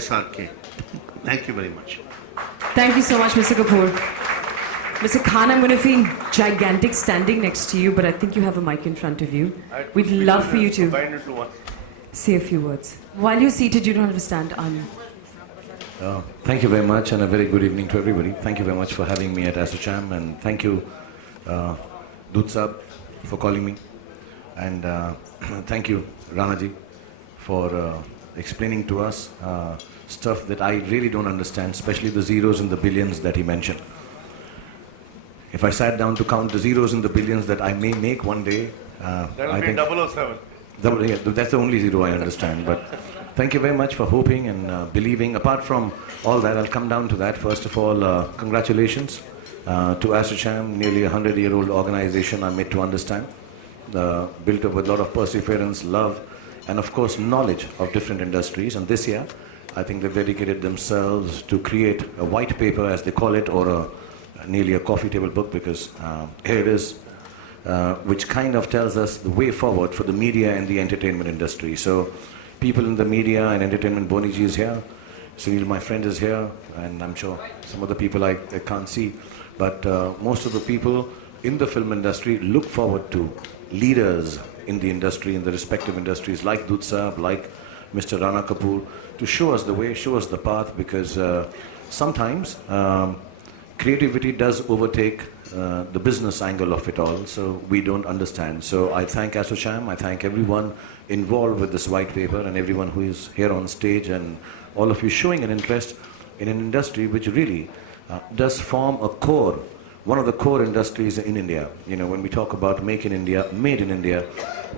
SRK. Thank you very much. Thank you so much, Mr. Kapoor. Mr. Khan, I'm going to feel gigantic standing next to you, but I think you have a mic in front of you. We'd love for you to say a few words. While you're seated, you don't have to stand. Thank you very much, and a very good evening to everybody. Thank you very much for having me at ASSOCHAM, and thank you, Dud Sahab, for calling me. And thank you, Ranaji, for explaining to us stuff that I really don't understand, especially the zeros and the billions that he mentioned. If I sat down to count the zeros and the billions that I may make one day, that'll be 007. Yeah, that's the only zero I understand. But thank you very much for hoping and believing. Apart from all that, I'll come down to that. First of all, congratulations to ASSOCHAM, nearly 100-year-old organization, I'm made to understand. Built up with a lot of perseverance, love, and of course knowledge of different industries. And this year, I think they've dedicated themselves to create a white paper, as they call it, or nearly a coffee table book, because here it is, which kind of tells us the way forward for the media and the entertainment industry. So people in the media and entertainment, Boniji is here, Sunil, my friend, is here, and I'm sure some of the people I can't see, but most of the people in the film industry look forward to leaders in the industry, in the respective industries, like Dud Sahab, like Mr. Rana Kapoor, to show us the way, show us the path, because sometimes creativity does overtake the business angle of it all, so we don't understand. So I thank ASSOCHAM, I thank everyone involved with this white paper, and everyone who is here on stage, and all of you showing an interest in an industry which really does form a core, one of the core industries in India. You know, when we talk about Make in India, Made in India,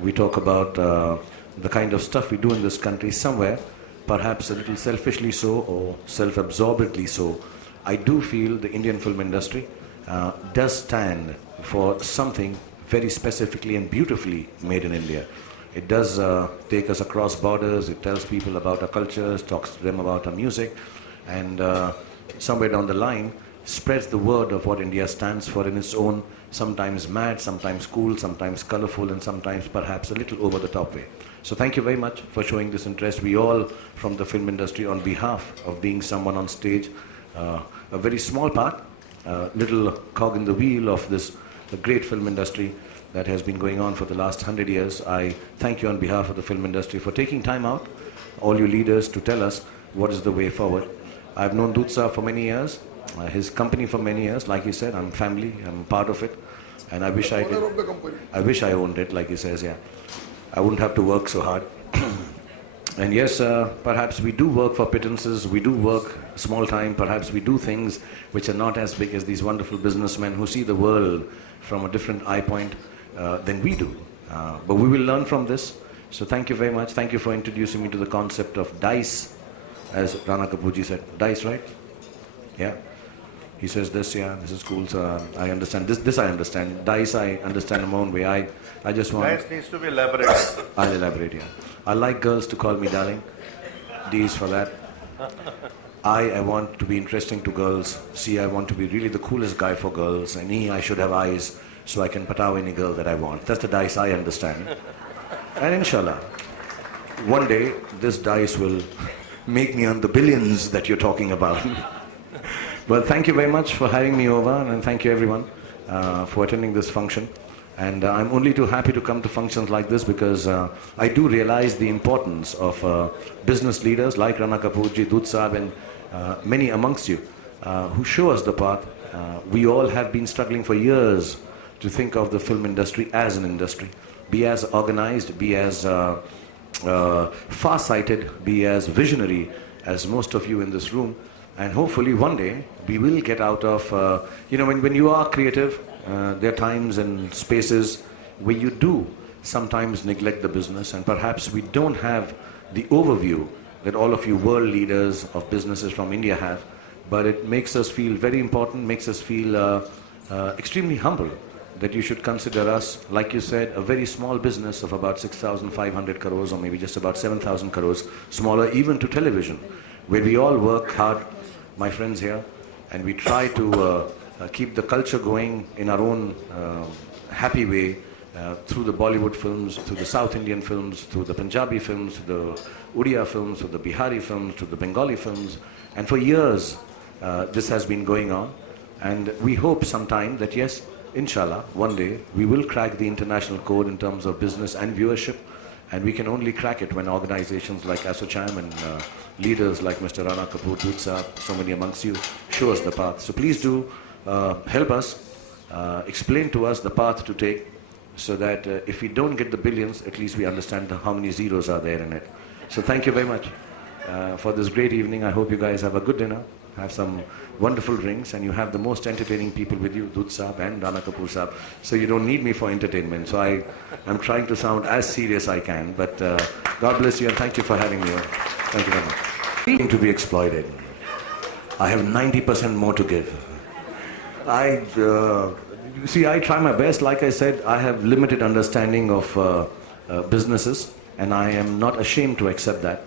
we talk about the kind of stuff we do in this country somewhere, perhaps a little selfishly so, or self-absorbedly so. I do feel the Indian film industry does stand for something very specifically and beautifully made in India. It does take us across borders, it tells people about our cultures, talks to them about our music, and somewhere down the line spreads the word of what India stands for in its own, sometimes mad, sometimes cool, sometimes colorful, and sometimes perhaps a little over the top way. So thank you very much for showing this interest. We all from the film industry, on behalf of being someone on stage, a very small part, little cog in the wheel of this the great film industry that has been going on for the last 100 years. I thank you on behalf of the film industry for taking time out, all you leaders, to tell us what is the way forward. I've known Dud Sahab for many years, his company for many years. Like he said, I'm family, I'm part of it, and I wish I did. I wish I owned it, like he says, yeah. I wouldn't have to work so hard. And yes, perhaps we do work for pittances, we do work small time, perhaps we do things which are not as big as these wonderful businessmen who see the world from a different eye point than we do. But we will learn from this. So thank you very much. Thank you for introducing me to the concept of dice, as Rana Kapoorji said. Dice, right? Yeah. He says this, yeah, this is cool, so I understand. This I understand. Dice I understand in my own way. I just want... Dice needs to be elaborated. I'll elaborate, yeah. I like girls to call me darling. D is for that. I want to be interesting to girls. C, I want to be really the coolest guy for girls. And E, I should have eyes so I can pataw any girl that I want. That's the dice I understand. And inshallah, one day this dice will make me on the billions that you're talking about. Well, thank you very much for having me over, and thank you everyone for attending this function. And I'm only too happy to come to functions like this, because I do realize the importance of business leaders like Rana Kapoorji, Dud Sahab, and many amongst you who show us the path. We all have been struggling for years to think of the film industry as an industry. Be as organized, be as far-sighted, be as visionary as most of you in this room. And hopefully one day we will get out of, you know, when you are creative, there are times and spaces where you do sometimes neglect the business, and perhaps we don't have the overview that all of you world leaders of businesses from India have, but it makes us feel very important, makes us feel extremely humble that you should consider us, like you said, a very small business of about 6,500 crores, or maybe just about 7,000 crores, smaller even to television, where we all work hard, my friends here, and we try to keep the culture going in our own happy way, through the Bollywood films, through the South Indian films, through the Punjabi films, through the Odia films, through the Bihari films, through the Bengali films. And for years, this has been going on. And we hope sometime that yes, inshallah, one day we will crack the international code in terms of business and viewership. And we can only crack it when organizations like ASSOCHAM and leaders like Mr. Rana Kapoor, Dutsa, so many amongst you, show us the path. So please do help us, explain to us the path to take, so that if we don't get the billions, at least we understand how many zeros are there in it. So thank you very much for this great evening. I hope you guys have a good dinner, have some wonderful drinks, and you have the most entertaining people with you, Dut Saab and Rana Kapoor Saab. So you don't need me for entertainment. So I'm trying to sound as serious I can. But God bless you and thank you for having me here. Thank you very much. To be exploited. I have 90% more to give. See, I try my best. Like I said, I have limited understanding of businesses, and I am not ashamed to accept that.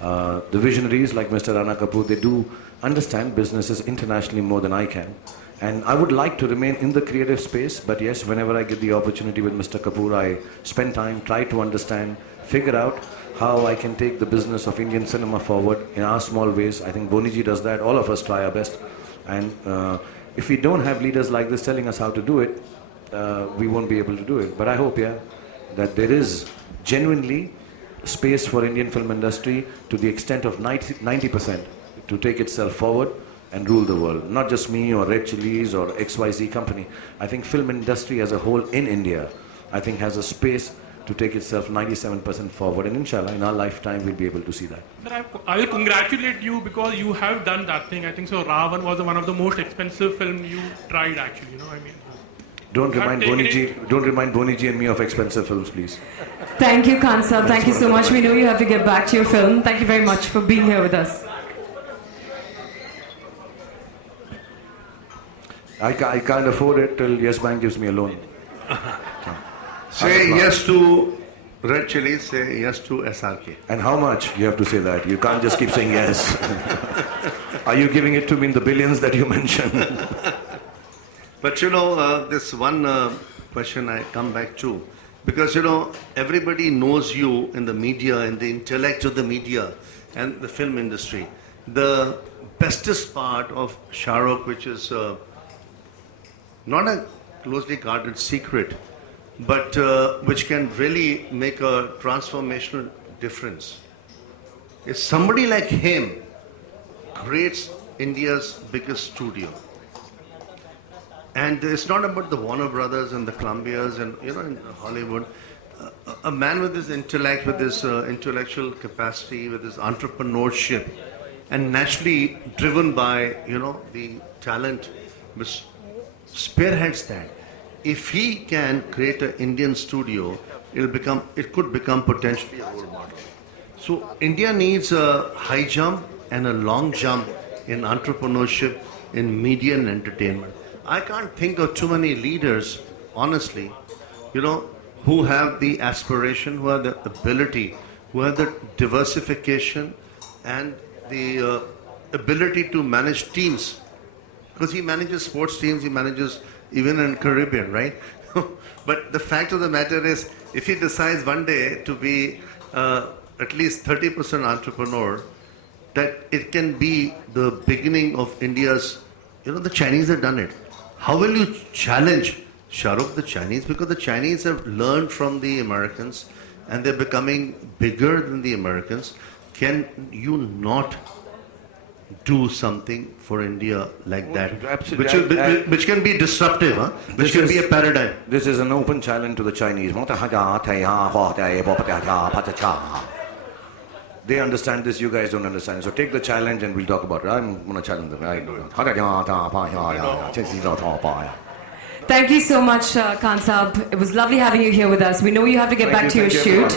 The visionaries like Mr. Rana Kapoor, they do understand businesses internationally more than I can. And I would like to remain in the creative space, but yes, whenever I get the opportunity with Mr. Kapoor, I spend time, try to understand, figure out how I can take the business of Indian cinema forward in our small ways. I think Boniji does that. All of us try our best. And if we don't have leaders like this telling us how to do it, we won't be able to do it. But I hope, yeah, that there is genuinely space for Indian film industry to the extent of 90% to take itself forward and rule the world. Not just me or Red Chilies or XYZ company. I think film industry as a whole in India, I think has a space to take itself 97% forward, and inshallah in our lifetime we'll be able to see that. Sir, I will congratulate you because you have done that thing. I think so. Ravan was one of the most expensive film you tried actually, you know, I mean. Don't remind Boniji and me of expensive films, please. Thank you, Khan Saab. Thank you so much. We know you have to get back to your film. Thank you very much for being here with us. I can't afford it till Yes Bank gives me a loan. Say yes to Red Chilies, say yes to SRK. And how much? You have to say that. You can't just keep saying yes. Are you giving it to me in the billions that you mentioned? But you know, this one question I come back to, because you know, everybody knows you in the media, in the intellect of the media and the film industry. The bestest part of Shahrukh, which is not a closely guarded secret, but which can really make a transformational difference, is somebody like him creates India's biggest studio. And it's not about the Warner Brothers and the Columbias and, you know, in Hollywood. A man with his intellect, with his intellectual capacity, with his entrepreneurship, and naturally driven by, you know, the talent which spearheads that. If he can create an Indian studio, it could become potentially a role model. So India needs a high jump and a long jump in entrepreneurship, in media and entertainment. I can't think of too many leaders, honestly, you know, who have the aspiration, who have the ability, who have the diversification and the ability to manage teams. Because he manages sports teams, he manages even in Caribbean, right? But the fact of the matter is, if he decides one day to be at least 30% entrepreneur, that it can be the beginning of India's, you know, the Chinese have done it. How will you challenge Shahrukh, the Chinese? Because the Chinese have learned from the Americans and they're becoming bigger than the Americans. Can you not do something for India like that? Absolutely. Which can be disruptive, huh? Which can be a paradigm. This is an open challenge to the Chinese. They understand this, you guys don't understand. So take the challenge and we'll talk about it. I'm going to challenge them. Thank you so much, Khan Saab. It was lovely having you here with us. We know you have to get back to your shoot.